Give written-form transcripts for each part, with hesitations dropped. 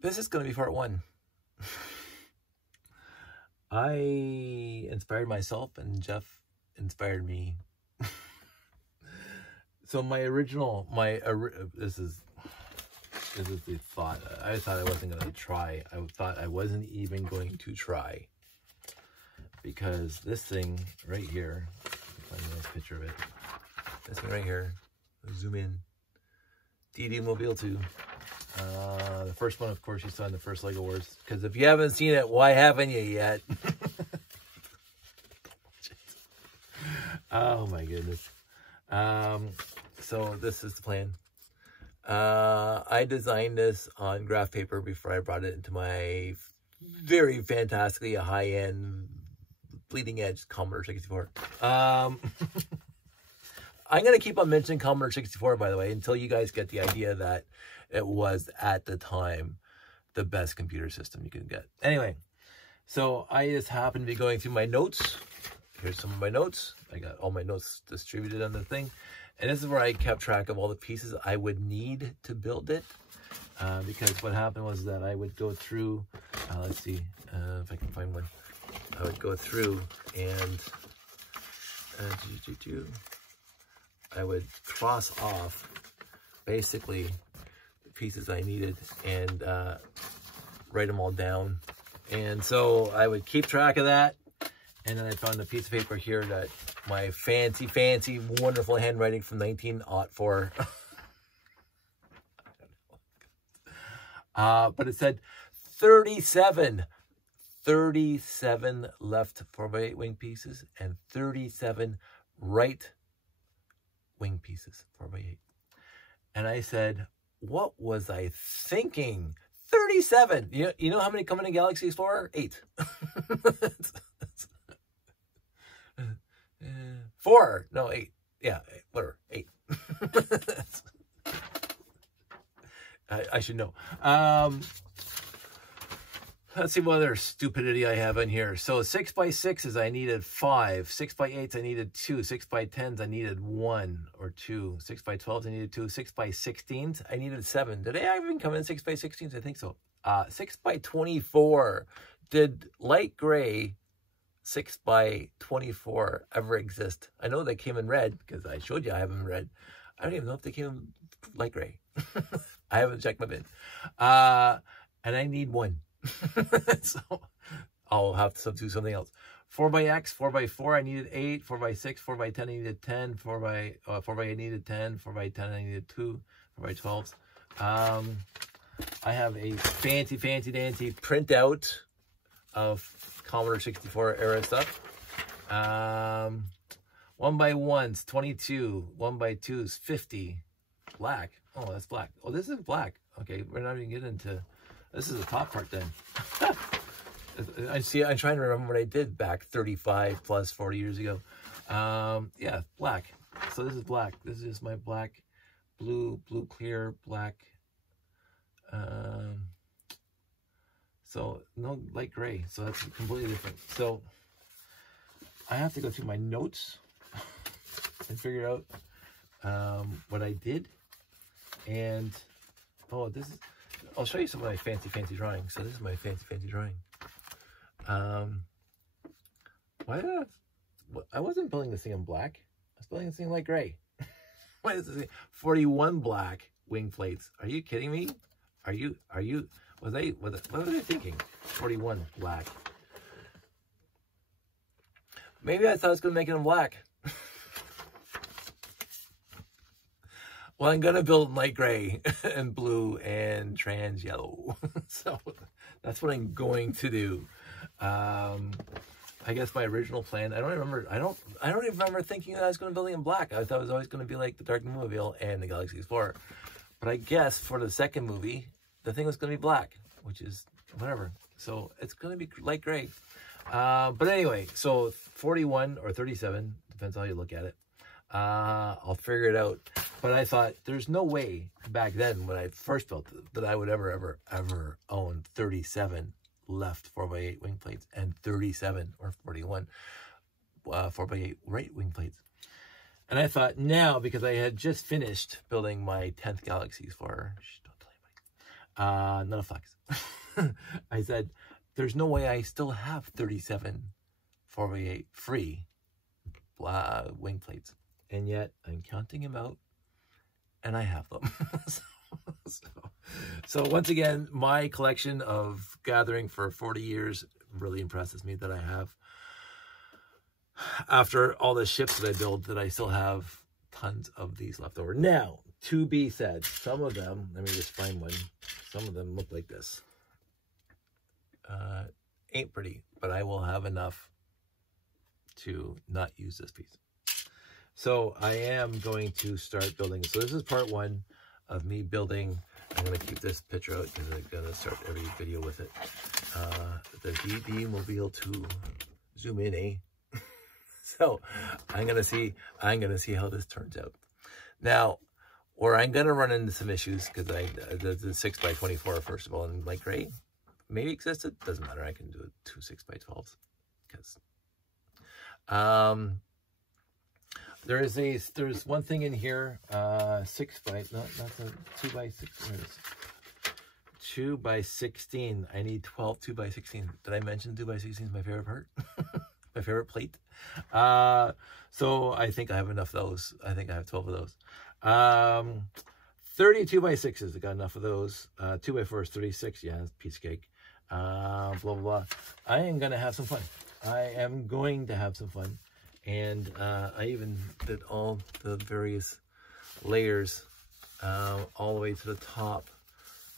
this is going to be part one. I inspired myself and Jeff inspired me. So this is the thought. I thought I wasn't going to try. I thought I wasn't even going to try. Because this thing right here, find a nice picture of it. This thing right here, zoom in. DD Mobile 2. The first one, of course, you saw in the first LEGO Wars. Because if you haven't seen it, why haven't you yet? Oh my goodness. So this is the plan. I designed this on graph paper before I brought it into my very fantastically high-end bleeding edge Commodore 64. I'm going to keep on mentioning Commodore 64, by the way, until you guys get the idea that it was, at the time, the best computer system you could get. Anyway, so I just happened to be going through my notes. Here's some of my notes. I got all my notes distributed on the thing. And this is where I kept track of all the pieces I would need to build it. Because what happened was that I would go through, let's see if I can find one. I would go through and I would cross off basically the pieces I needed and write them all down. And so I would keep track of that. And then I found a piece of paper here that my fancy, wonderful handwriting from 1904. But it said 37 left 4x8 wing pieces and 37 right wing pieces 4x8. And I said, what was I thinking? 37. You know how many come in a Galaxy Explorer? 8. 4. No, 8. Yeah, whatever. 8. I should know. Let's see what other stupidity I have in here. So 6x6s, I needed 5. 6x8s, I needed 2. 6x10s, I needed 1 or 2. 6x12s, I needed 2. 6x16s, I needed 7. Did I even come in 6x16s? I think so. 6x24. Did light gray 6x24 ever exist? I know they came in red because I showed you I have them in red. I don't even know if they came in light gray. I haven't checked my bin. And I need 1. So I'll have to substitute something else. 4x, 4x4, I needed 8. 4x6, 4x10, I needed 10. 4x8 I needed 10. 4x10, I needed 2. 4x12s. I have a fancy dancy printout of Commodore 64 era stuff. 1x1's 22. 1x2's 50. Black. Oh, that's black. Oh, this is black. Okay, we're not even getting into... This is the top part then. I'm trying to remember what I did back 35 plus 40 years ago. Yeah, black. So this is black. This is just my black, blue clear, black. So no light gray. So that's completely different. So I have to go through my notes and figure out what I did. And oh, this is... I'll show you some of my fancy drawings. So this is my fancy drawing. Why did I wasn't building this thing in black. I was building this thing in light gray. Why is this thing? 41 black wing plates. Are you kidding me? What was I thinking? 41 black. Maybe I thought I was going to make it in black. Well, I'm going to build light gray and blue and trans yellow. So that's what I'm going to do. I guess my original plan, I don't even remember thinking that I was going to build it in black. I thought it was always going to be like the Dark Mobile and the Galaxy Explorer. But I guess for the second movie, the thing was going to be black, which is whatever. So it's going to be light gray. But anyway, so 41 or 37, depends how you look at it. I'll figure it out. But I thought there's no way back then when I first built it that I would ever own 37 left 4x8 wing plates and 37 or 41 4x8 right wing plates. And I thought now, because I had just finished building my 10th Galaxy Explorer, don't tell Not a flex. I said, there's no way I still have 37 4x8 free wing plates. And yet I'm counting them out and I have them. So once again, my collection of gathering for 40 years really impresses me that I have, after all the ships that I build, that I still have tons of these left over. Now, to be said, some of them, let me just find one. Some of them look like this. Ain't pretty, but I will have enough to not use this piece. So I am going to start building. So this is part one of me building. I'm going to keep this picture out because I'm going to start every video with it. The DD Mobile 2 zoom in, eh? So I'm going to see how this turns out. Now, where I'm going to run into some issues, because the 6x24, first of all, in light gray maybe existed. Doesn't matter. I can do it 2 6x12s because there's one thing in here, 2x16. I need 12 2x16. Did I mention 2x16 is my favorite part? My favorite plate. So I think I have enough of those. I think I have 12 of those. 32x6s, I got enough of those. 2x4 is 36. Yeah, piece of cake. Blah, blah, blah. I am going to have some fun. I am going to have some fun. And I even did all the various layers all the way to the top.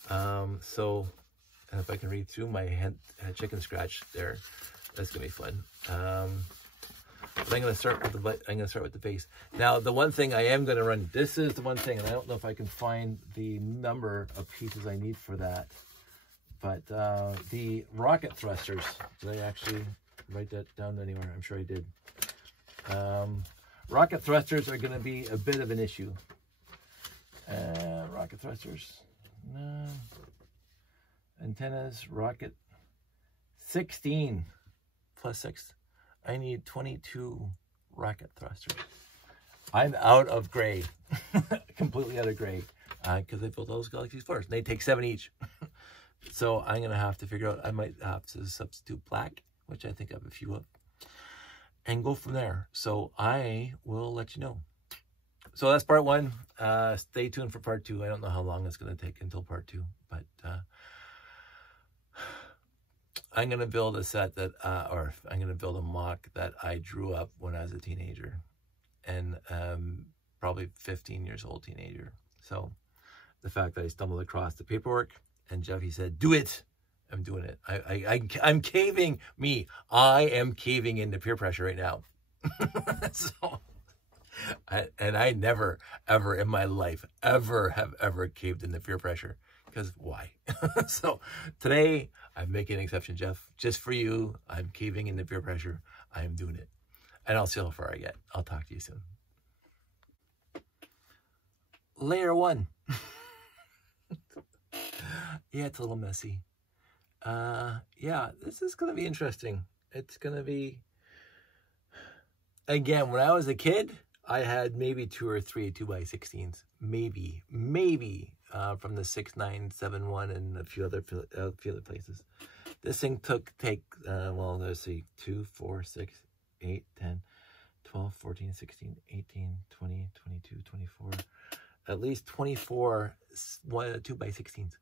So, and if I can read through my chicken scratch there, that's gonna be fun. But I'm gonna start with the base. Now, the one thing I am gonna run. This is the one thing, and I don't know if I can find the number of pieces I need for that. But the rocket thrusters. Did I actually write that down anywhere? I'm sure I did. Rocket thrusters are going to be a bit of an issue. Rocket thrusters. No. Antennas, rocket. 16 plus 6. I need 22 rocket thrusters. I'm out of gray. Completely out of gray. Because I built all those Galaxy Explorers. They take 7 each. So I'm going to have to figure out, I might have to substitute black, which I think I have a few of, and go from there. So I will let you know. So that's part one. Stay tuned for part two. I don't know how long it's going to take until part two, but I'm going to build a set that, or I'm going to build a MOC that I drew up when I was a teenager, and probably 15 years old teenager. So the fact that I stumbled across the paperwork, and Jeff, he said, do it. I'm doing it. I'm caving. I am caving into peer pressure right now. So, I never, ever in my life, ever caved into peer pressure. Because why? So today, I'm making an exception, Jeff. Just for you, I'm caving into peer pressure. I am doing it. And I'll see how far I get. I'll talk to you soon. Layer 1. Yeah, it's a little messy. Yeah, this is going to be interesting. It's going to be, again, when I was a kid, I had maybe 2 or 3 2x16s. Maybe, from the 6971 and a few other places. This thing well, let's see, 2, 4, 6, 8, 10, 12, 14, 16, 18, 20, 22, 24, at least 24 2x16s.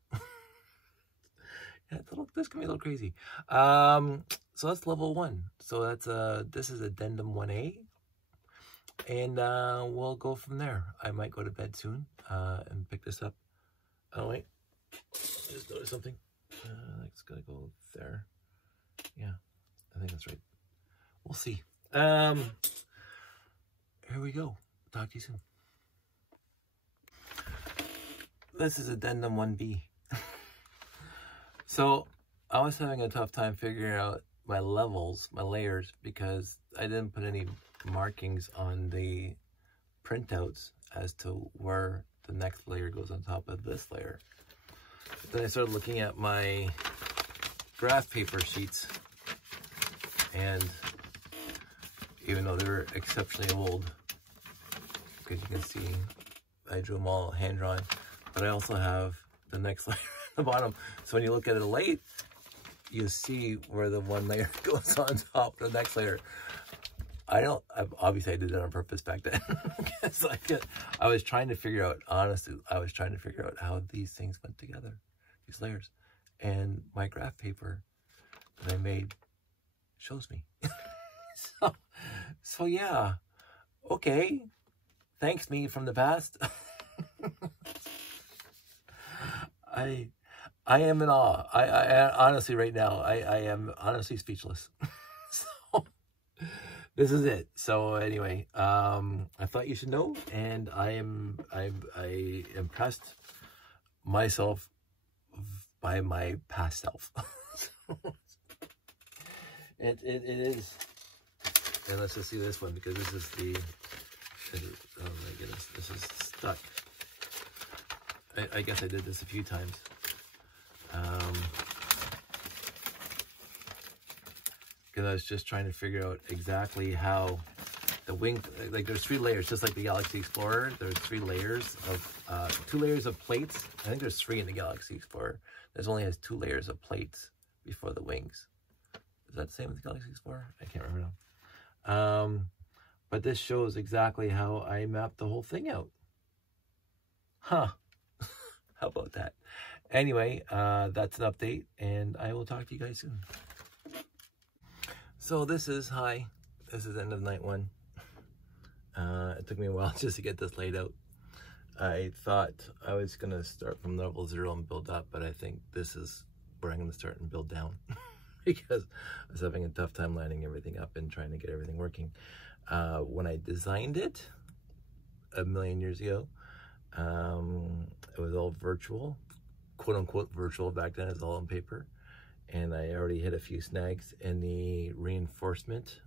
Yeah, this can be a little crazy. So that's level 1. So that's this is addendum 1A, and we'll go from there. I might go to bed soon and pick this up. Oh wait, I just noticed something. It's gonna go there. Yeah, I think that's right. We'll see. Here we go. Talk to you soon. This is addendum 1B. So I was having a tough time figuring out my levels, my layers, because I didn't put any markings on the printouts as to where the next layer goes on top of this layer. But then I started looking at my graph paper sheets, and even though they're exceptionally old, because you can see I drew them all hand drawn, but I also have the next layer the bottom. So when you look at it late, you see where the one layer goes on top of the next layer. Obviously I did it on purpose back then. Because I was trying to figure out, honestly, I was trying to figure out how these things went together, these layers. And my graph paper that I made shows me. So yeah, okay. Thanks, me from the past. I am in awe. I honestly, right now, I am honestly speechless. So this is it. So anyway, I thought you should know, and I impressed myself by my past self. So it is. And let's just see this one, because this is the, oh my goodness, this is stuck. I guess I did this a few times. Because I was just trying to figure out exactly how the wing, like there's 3 layers, just like the Galaxy Explorer. There's 3 layers of, 2 layers of plates. I think there's 3 in the Galaxy Explorer. There's only has 2 layers of plates before the wings. Is that the same with the Galaxy Explorer? I can't remember now. But this shows exactly how I mapped the whole thing out. Huh. How about that? Anyway, that's an update, and I will talk to you guys soon. So this is end of night 1. It took me a while just to get this laid out. I thought I was going to start from level 0 and build up, but I think this is where I'm going to start and build down. Because I was having a tough time lining everything up and trying to get everything working. When I designed it a million years ago, it was all virtual, quote unquote virtual. Back then it was all on paper, and I already hit a few snags in the reinforcement.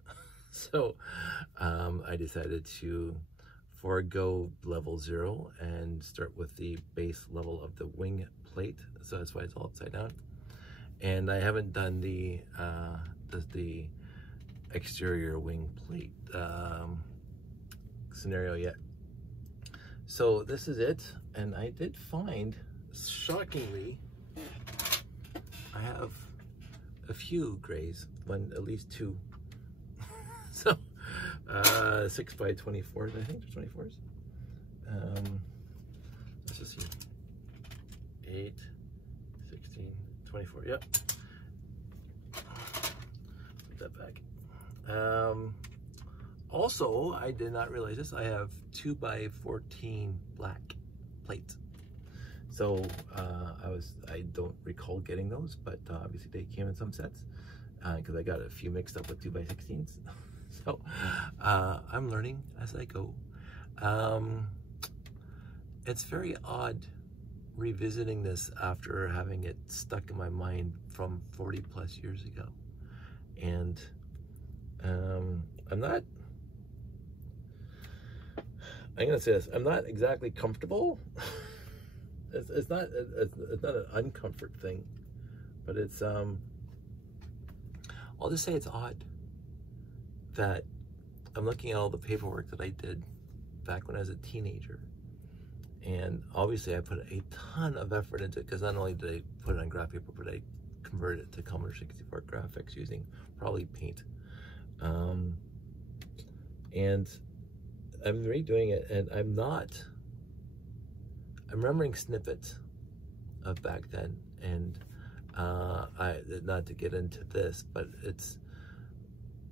So I decided to forego level 0 and start with the base level of the wing plate. So that's why it's all upside down. And I haven't done the exterior wing plate scenario yet. So this is it, and I did find, shockingly, I have a few grays, at least 2. So 6 by 24s, I think they're 24s. Let's just see, 8, 16, 24, yep. Put that back. Also, I did not realize this, I have 2 by 14 black plates. So I don't recall getting those, but obviously they came in some sets, because I got a few mixed up with 2 by 16s. So I'm learning as I go. It's very odd revisiting this after having it stuck in my mind from 40 plus years ago. And I'm gonna say this, I'm not exactly comfortable. It's not an uncomfort thing, but it's I'll just say it's odd that I'm looking at all the paperwork that I did back when I was a teenager. And obviously I put a ton of effort into it, because not only did I put it on graph paper, but I converted it to Commodore 64 graphics using probably Paint. And I'm redoing it, and I'm remembering snippets of back then. And not to get into this, but it's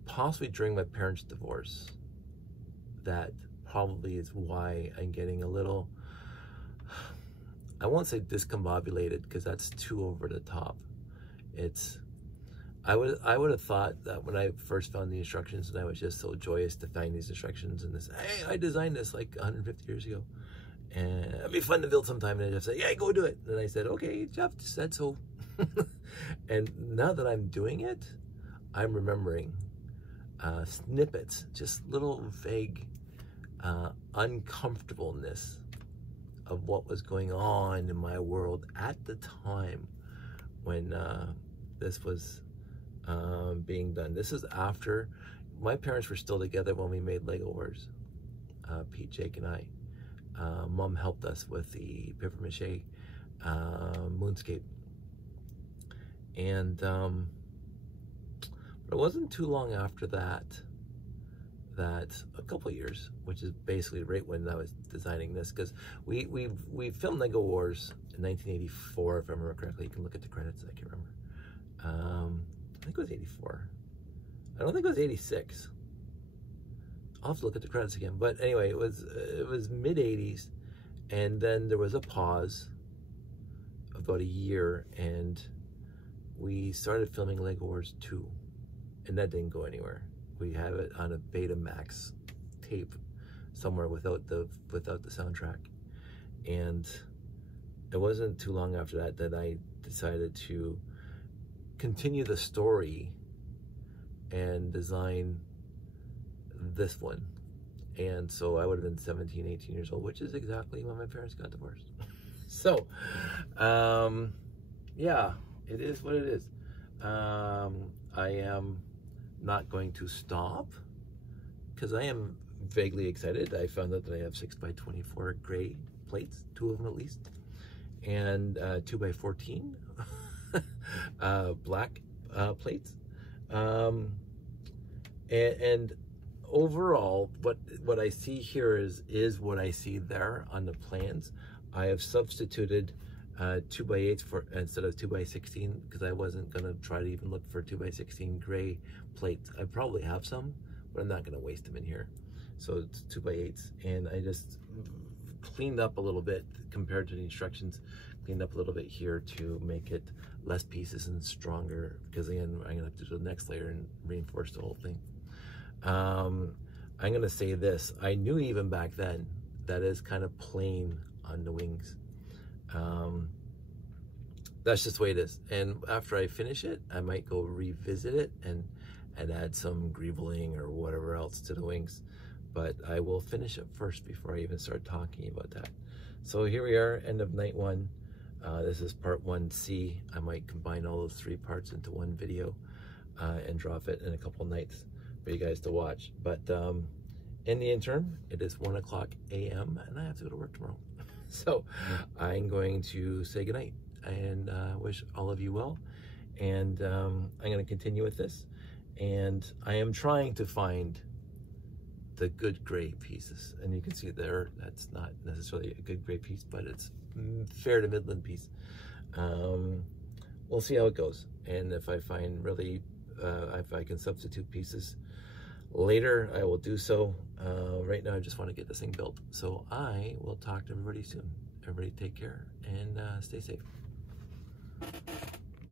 possibly during my parents' divorce that probably is why I'm getting a little, I won't say discombobulated, because that's too over the top. It's, I would have thought that when I first found the instructions, and I was just so joyous to find these instructions and this, hey, I designed this like 150 years ago, and it'd be fun to build sometime. And I just said, yeah, go do it. And I said, okay, Jeff said so. And now that I'm doing it, I'm remembering snippets, just little vague uncomfortableness of what was going on in my world at the time when this was being done. This is after my parents were still together when we made Lego Wars. Pete, Jake, and I. Mom helped us with the paper mache Moonscape. And but it wasn't too long after that, a couple of years, which is basically right when I was designing this, because we filmed Lego Wars in 1984, if I remember correctly. You can look at the credits, I can't remember. I think it was 84. I don't think it was 86. I'll have to look at the credits again. But anyway, it was mid 80s, and then there was a pause of about a year, and we started filming Lego Wars 2, and that didn't go anywhere. We have it on a Betamax tape somewhere without the soundtrack, and it wasn't too long after that I decided to continue the story and design this one. And so I would have been 17, 18 years old, which is exactly when my parents got divorced. So, yeah, it is what it is. I am not going to stop because I am vaguely excited. I found out that I have 6x24 gray plates, 2 of them at least, and 2x14 black plates. And overall, what I see here is what I see there on the plans. I have substituted 2x8s for instead of 2x16 because I wasn't gonna try to even look for 2x16 gray plates. I probably have some, but I'm not gonna waste them in here. So it's 2x8s, and I just cleaned up a little bit compared to the instructions. Cleaned up a little bit here to make it less pieces and stronger, because again, I'm gonna have to do the next layer and reinforce the whole thing. I'm gonna say this, I knew even back then that is kind of plain on the wings. That's just the way it is. And after I finish it, I might go revisit it and add some greebling or whatever else to the wings. But I will finish it first before I even start talking about that. So here we are, end of night 1. This is part 1C. I might combine all those 3 parts into one video and drop it in a couple nights for you guys to watch. But in the interim, it is 1:00 a.m. and I have to go to work tomorrow. So I'm going to say goodnight and wish all of you well. And I'm going to continue with this. And I am trying to find the good gray pieces. And you can see there, that's not necessarily a good gray piece, but it's fair to Midland piece. We'll see how it goes. And if I find really, if I can substitute pieces later, I will do so. Right now, I just want to get this thing built. So I will talk to everybody soon. Everybody take care and stay safe.